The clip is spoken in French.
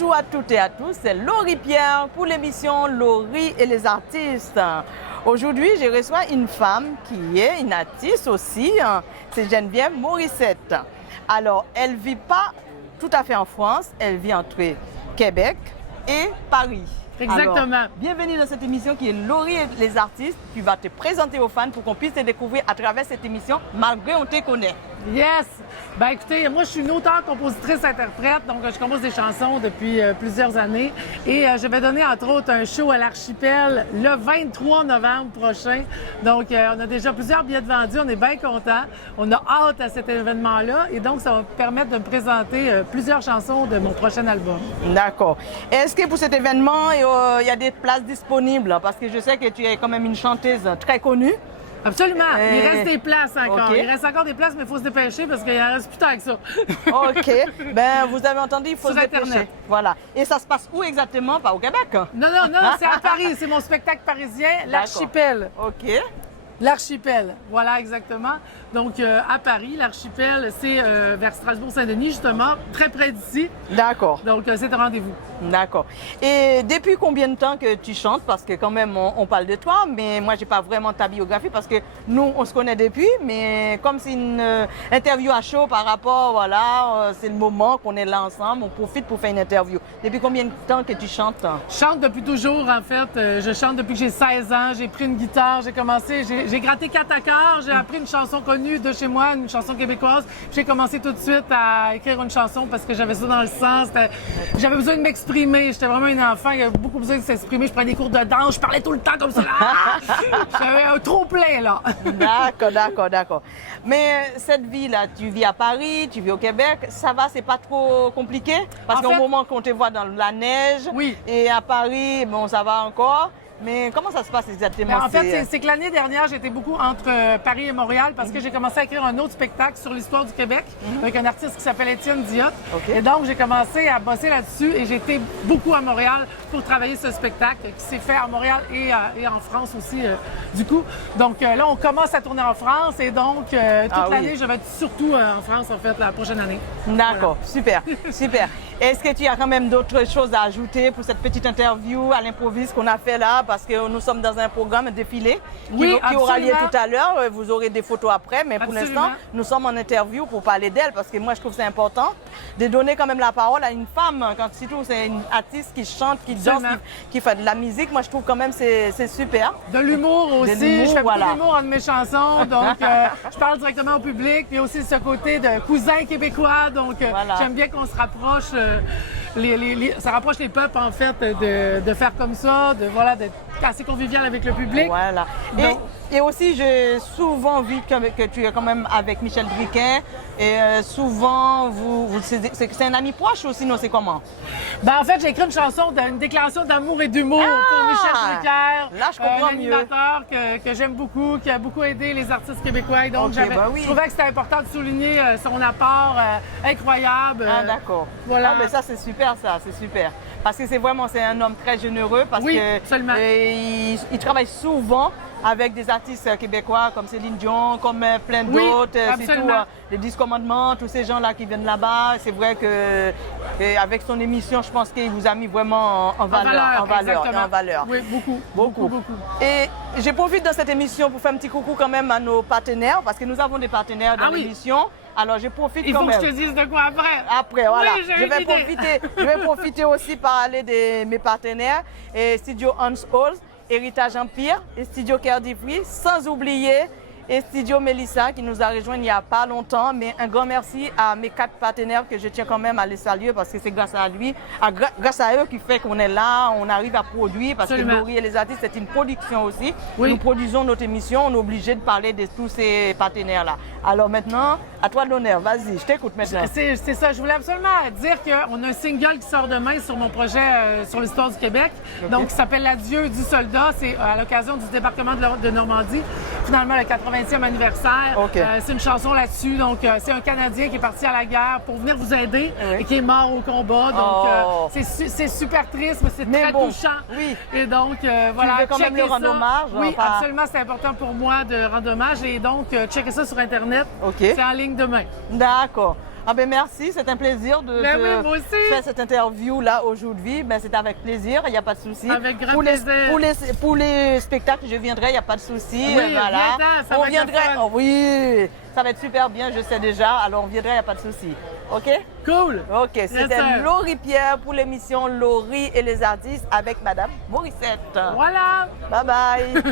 Bonjour à toutes et à tous, c'est Laurie Pierre pour l'émission Laurie et les artistes. Aujourd'hui, je reçois une femme qui est une artiste aussi, c'est Geneviève Morissette. Alors, elle ne vit pas tout à fait en France, elle vit entre Québec et Paris. Exactement. Alors, bienvenue dans cette émission qui est Laurie et les artistes, qui va te présenter aux fans pour qu'on puisse te découvrir à travers cette émission, malgré on te connaît. Yes! Ben écoutez, moi je suis une auteure, compositrice, interprète, donc je compose des chansons depuis plusieurs années et je vais donner entre autres un show à l'Archipel le 23 novembre prochain. Donc on a déjà plusieurs billets de vendus, on est bien contents, on a hâte à cet événement-là et donc ça va me permettre de me présenter plusieurs chansons de mon prochain album. D'accord. Est-ce que pour cet événement, il y a des places disponibles? Parce que je sais que tu es quand même une chanteuse très connue. Absolument. Il reste des places encore. Okay. Il reste encore des places, mais il faut se dépêcher parce qu'il en reste plus tant que ça. OK. Ben, vous avez entendu, il faut Sur se dépêcher. Internet. Voilà. Et ça se passe où exactement? Pas au Québec? Non, c'est à Paris. C'est mon spectacle parisien, l'Archipel. OK. L'Archipel, voilà exactement. Donc à Paris, l'Archipel, c'est vers Strasbourg-Saint-Denis justement, très près d'ici. D'accord. Donc c'est un rendez-vous. D'accord. Et depuis combien de temps que tu chantes? Parce que quand même, on parle de toi, mais moi, j'ai pas vraiment ta biographie parce que nous, on se connaît depuis, mais comme c'est une interview à chaud par rapport, voilà, c'est le moment qu'on est là ensemble, on profite pour faire une interview. Depuis combien de temps que tu chantes? Je chante depuis toujours, en fait. Je chante depuis que j'ai 16 ans. J'ai pris une guitare, j'ai commencé, j'ai gratté 4 accords, j'ai appris une chanson connue de chez moi, une chanson québécoise. J'ai commencé tout de suite à écrire une chanson parce que j'avais ça dans le sang. J'avais besoin de m'exprimer. J'étais vraiment une enfant qui avait beaucoup besoin de s'exprimer. Je prenais des cours de danse, je parlais tout le temps comme ça. J'avais un trop plein, là. D'accord. Mais cette vie-là, tu vis à Paris, tu vis au Québec, ça va, c'est pas trop compliqué? Parce qu'au moment qu'on te voit dans la neige, oui. Et à Paris, bon, ça va encore. Mais comment ça se passe exactement? En fait, c'est que l'année dernière, j'étais beaucoup entre Paris et Montréal parce que j'ai commencé à écrire un autre spectacle sur l'histoire du Québec avec un artiste qui s'appelle Étienne Diotte. Okay. Et donc, j'ai commencé à bosser là-dessus et j'ai été beaucoup à Montréal pour travailler ce spectacle qui s'est fait à Montréal et en France aussi, du coup. Donc là, on commence à tourner en France et donc toute l'année, je vais être surtout en France, en fait, la prochaine année. D'accord, voilà. Super. Est-ce que tu as quand même d'autres choses à ajouter pour cette petite interview à l'improviste qu'on a fait là? Parce que nous sommes dans un programme défilé qui aura lieu tout à l'heure. Vous aurez des photos après, mais pour l'instant, nous sommes en interview pour parler d'elle parce que moi, je trouve que c'est important de donner quand même la parole à une femme. Quand surtout c'est une artiste qui chante, qui danse, qui fait de la musique, moi, je trouve quand même c'est super. De l'humour aussi. Je fais beaucoup d'humour entre mes chansons, donc je parle directement au public. Puis aussi ce côté de cousin québécois, donc j'aime bien qu'on se rapproche. Ça rapproche les peuples, en fait, de faire comme ça, d'être assez convivial avec le public. Voilà. Et aussi, j'ai souvent vu que tu es quand même avec Michel Briquet. Et souvent, c'est un ami proche aussi, non? C'est comment? Ben, en fait, j'ai écrit une chanson, une déclaration d'amour et d'humour pour Michel Briquet. Là, je comprends un animateur que j'aime beaucoup, qui a beaucoup aidé les artistes québécois. Et donc, je trouvais que c'était important de souligner son apport incroyable. Ah, d'accord. Voilà. Ah, mais ça, c'est super, c'est super. Parce que c'est un homme très généreux parce il travaille souvent avec des artistes québécois comme Céline Dion, comme plein d'autres, surtout les 10 commandements, tous ces gens-là qui viennent là-bas. C'est vrai qu'avec son émission, je pense qu'il vous a mis vraiment en valeur. Oui, beaucoup. Et je profite de cette émission pour faire un petit coucou quand même à nos partenaires, parce que nous avons des partenaires dans l'émission. Alors, je profite quand même. Il faut que je te dise de quoi après. Après, voilà. Oui, je vais profiter aussi parler de mes partenaires. Et Studio Hans Halls, Héritage Empire et Studio Cardi Free, sans oublier et Studio Mélissa qui nous a rejoints il n'y a pas longtemps. Mais un grand merci à mes 4 partenaires que je tiens quand même à les saluer parce que c'est grâce à grâce à eux qui fait qu'on est là, on arrive à produire parce que Laurie et les artistes, c'est une production aussi. Nous produisons notre émission, on est obligé de parler de tous ces partenaires-là. Alors maintenant, à toi de l'honneur, vas-y, je t'écoute maintenant. C'est ça, je voulais absolument dire qu'on a un single qui sort demain sur mon projet sur l'histoire du Québec, donc qui s'appelle L'adieu du soldat, c'est à l'occasion du débarquement de Normandie, finalement le 80e anniversaire. C'est une chanson là-dessus, donc c'est un Canadien qui est parti à la guerre pour venir vous aider et qui est mort au combat, donc c'est super triste, mais c'est très touchant. Oui. Et donc voilà, tu veux quand même lui rendre hommage? Oui, absolument, c'est important pour moi de rendre hommage et donc checkez ça sur Internet. C'est en ligne demain. D'accord. Ah ben merci, c'est un plaisir de Ben oui, moi aussi. faire cette interview-là aujourd'hui. Ben c'est avec plaisir, il n'y a pas de souci. Avec grand pour plaisir. pour les spectacles, je viendrai, il n'y a pas de souci. Oui, voilà. viens-t'en, ça On va être le viendrait. fun. Oh, oui, ça va être super bien, je sais déjà. Alors on viendrait, il n'y a pas de souci. OK? Cool. OK, Yes, c'était sir. Laurie Pierre pour l'émission Laurie et les artistes avec Madame Morissette. Voilà. Bye bye.